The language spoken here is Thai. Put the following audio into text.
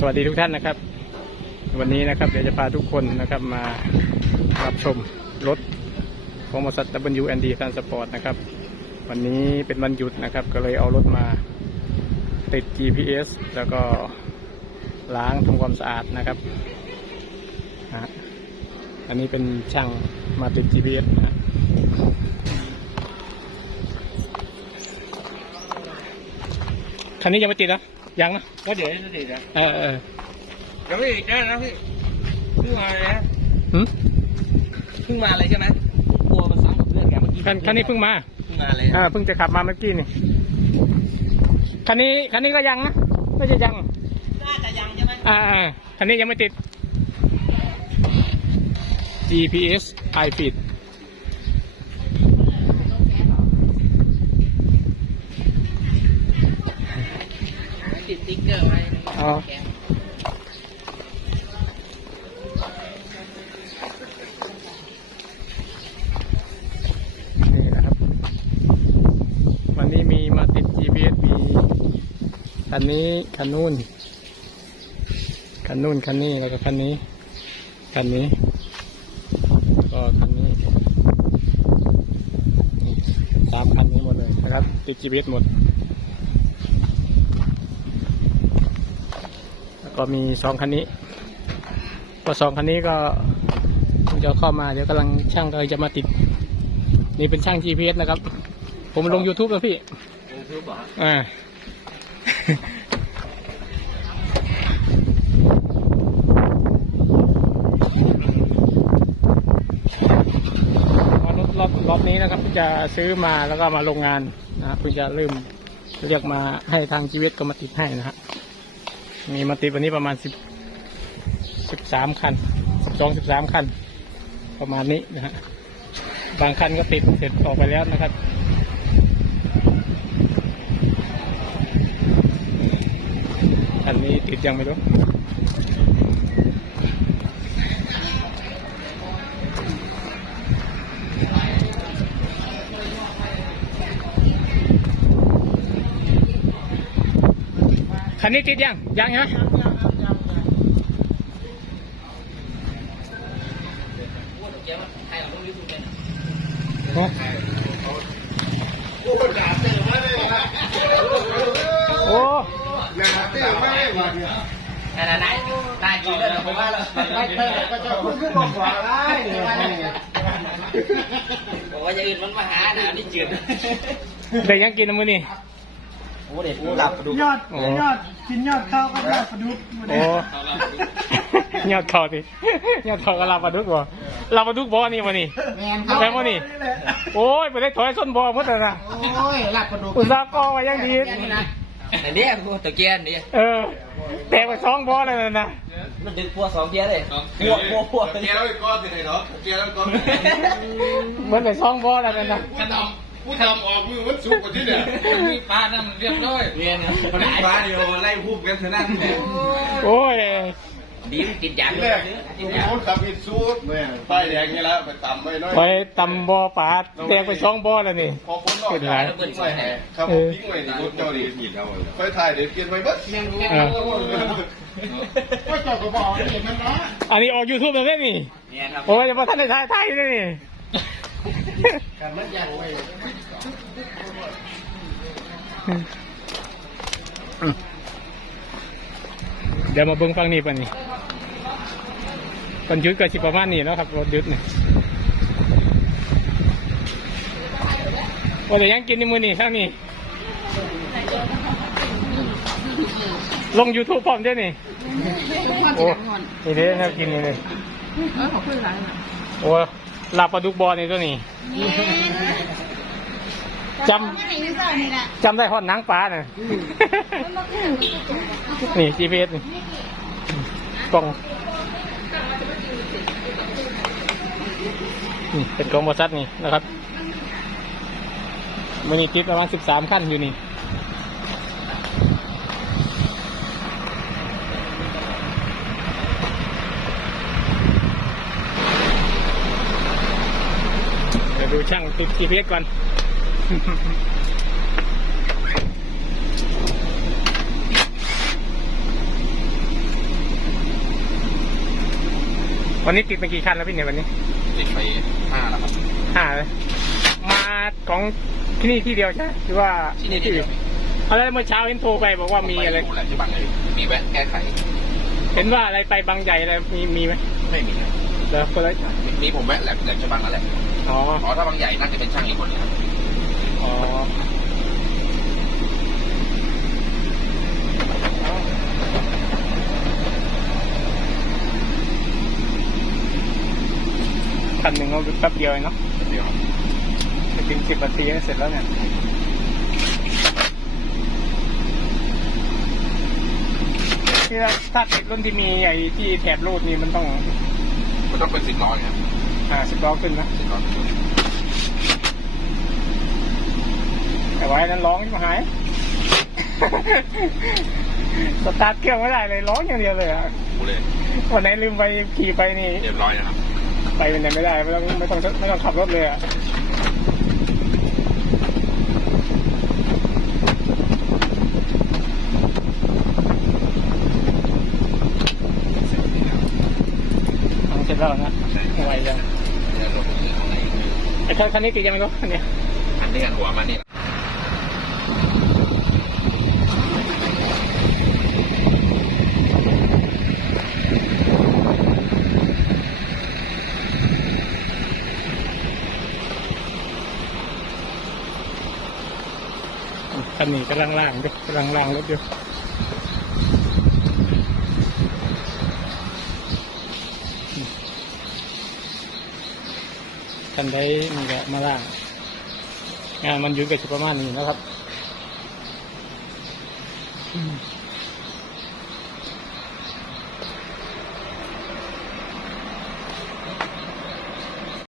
สวัสดีทุกท่านนะครับ วันนี้นะครับเดี๋ยวจะพาทุกคนนะครับมารับชมรถของบริษัท WND Transport นะครับ วันนี้เป็นวันหยุดนะครับ ก็เลยเอารถมาติด GPS แล้วก็ล้างทำความสะอาดนะครับอันนี้เป็นช่างมาติด GPS นะคันนี้ยังไม่ติดนะ ยังนะก็เดี๋ยวจะติดนะเออเออยังไม่ติดนะนะพี่เพิ่งมาเลยนะหืมเพิ่งมาเลยใช่ไหมกลัวมันซ้ำกับเพื่อนไงเมื่อกี้คันคันนี้เพิ่งมาเพิ่งมาเลยอ่าเพิ่งจะขับมาเมื่อกี้นี่คันนี้คันนี้ก็ยังนะไม่ใช่ยังน่าจะยังใช่ไหมอ่าอ่าคันนี้ยังไม่ติด GPS iFit ติดติ๊กเกอร์ไว้อ๋อนี่นะครับวันนี้มีมาติด GPS มีคันนี้คันนู้นคันนู้นคันนี้แล้วก็คันนี้คันนี้ก็คันนี้สามคันนี้หมดเลยนะครับติด GPS หมด แล้ว ก็มีสองคันนี้ ก็สองคันนี้ก็เพิ่งจะเข้ามาเดี๋ยวกำลังช่างก็จะมาติด นี่เป็นช่าง GPS นะครับ ผมลง YouTube แล้วพี่ยูทูบเหรออ่ารถรอบรอบนี้นะครับจะซื้อมาแล้วก็มาโรงงานนะครับเพิ่งจะเริ่มเรียกมาให้ทางชีวิตก็มาติดให้นะฮะ มีมาติดวันนี้ประมาณสิบสิบสามคันสิบสองสิบสามคัน ประมาณนี้นะฮะบางคันก็ติดเสร็จออกไปแล้วนะครับอันนี้ติดยังไม่รู้ คันนี้ติดยัง ยังใช่ไหมเดี๋ยวใครเราต้องยูทูบเป็นโอ้โอ้แต่ไหนไหนได้กี่เรื่องผมว่าเราบอกว่าอย่างอื่นมันมาหาหนานี่จืดได้ยังกินนะมื้อนี้โอ้เด็กหลับดูยอดโอ้ยอด กินยอดข้าวก็ยอดปลาดุกมาโอ้เนี่ยยอดเขาสิยอดเขาก็ลาบปลาดุกบ่ลาบปลาดุกบ่นี่บ่นี่แมนแม่งบ่นี่ โอ้ยไปได้ถอยส้นบ่หมดแล้วนะโอ้ยหลับปลาดุกอุตส่าห์กอไว้อยังดีแต่เนี่ยพวกตะเกียนนี่เออแตกไปสองบ่อแล้วนะมันดึกพวกสองเกียร์เลยพวกพวกพวกเกียร์แล้วอีกก้อนสิไหนเนาะเกียร์แล้วก้อนเหมือนไปสองบ่อแล้วนะผู้ทำ ผู้ทำออกมือมันสุกกว่าที่เนี่ยมีปลานั่นเรียบร้อยเรียนมันฟ้าเดียวไล่พูบกันเท่านั้นแหละโอ้ยดีติดยางแรกคนขับอิซูดป้ายแดงนี่แล้วไปต่ำไปน้อยไปตำบ่อปลาแตกไปสองบ่อแล้วนี่ พอคนนอกจากทิ้งไว้ครับทิ้งไว้ในรถเจ้าดีผิดเอาไฟถ่ายเดี๋ยวเปลี่ยนไปเบิดเออก็เจาะกระบอกเห็นมันนะอันนี้ออกยูทูบแล้วนี่ เนี่ยครับโอ้ยอย่ามาท่านในถ่ายถ่ายอยู่เลยนี่กันมันยังไว้ เดี๋ยวมาเบิ้งฟังนี่ปะนี่กันยุดก็สิประมาณนี้เนาะครับรถยุดนี่ว่าแต่ยังกินในมือนี่ข้างนี้ลง YouTube พร้อมด้วยนี่โอ้นี่เด้ครับกินนี่เลยเออขอบคุณหลายนะโอ้ลาบปลาดุกบอนี่ตัวนี้ จำไม่ได้ยืนเจ้านี่แหละจำได้ฮอดนังปลาน่ะนี่ GPS นี่กล้องนี่เป็นกล้องบริษัทนี่นะครับมันมีติดประมาณสิบสามขั้นอยู่นี่เดี๋ยวดูช่างติด GPS ก่อน วันนี้ติดไปกี่คันแล้วพี่เนี่ยวันนี้ติดไปห้าแล้วครับห้าเลยมาของที่นี่ที่เดียวใช่ไหมหรือว่าที่นี่ที่เดียวเอาแล้วเมื่อเช้าเห็นโทรไปบอกว่ามีอะไรปแหละที่บางเลยมีแวะแก้ไข เห็นว่าอะไรไปบางใหญ่อะไรมีมีไหมไม่มีครับเดี๋ยวคนละมีมีผมแวะแหลมแหลมฉบังนั่นแหละอ๋ออ๋อถ้าบางใหญ่น่าจะเป็นช่างอีกคนนึง ครับอ๋อคันหนึ่งก็แป๊บเดียวเองเนาะเดียวไม่ถึงสิบนาทีก็เสร็จแล้วเนี่ยที่ถ้าถ้าติดรุ่นที่มีไอ้ที่แถบรูดนี่มันต้อง มันต้องเป็นสิบล้อไงครับอ่าสิบล้อขึ้นนะสิบล้อ แต่ว่าไอ้นั้นร้องยังหายสตาร์ทเครื่องไม่ได้เลยร้องอย่างเดียวเลยอะกูเลยวันไหนลืมไปขี่ไปนี่ เรียบร้อยนะครับ ไปเป็นไหนไม่ได้ไม่ต้องไม่ต้องไม่ต้องขับรถเลยอะทำเสร็จแล้วนะไวจังเดี๋ยวรถนี้ข้างในไอ้คันคันนี้ติดยังไม่รู้คันเนี้ยอันนี้กันหัวมันนี่ คันนี้กำลังล่างด้วยกำลังล่างรถอยู่คันได้มีแหละมาล่าง งานมันยุ่งกับประมาณนี้นะครับ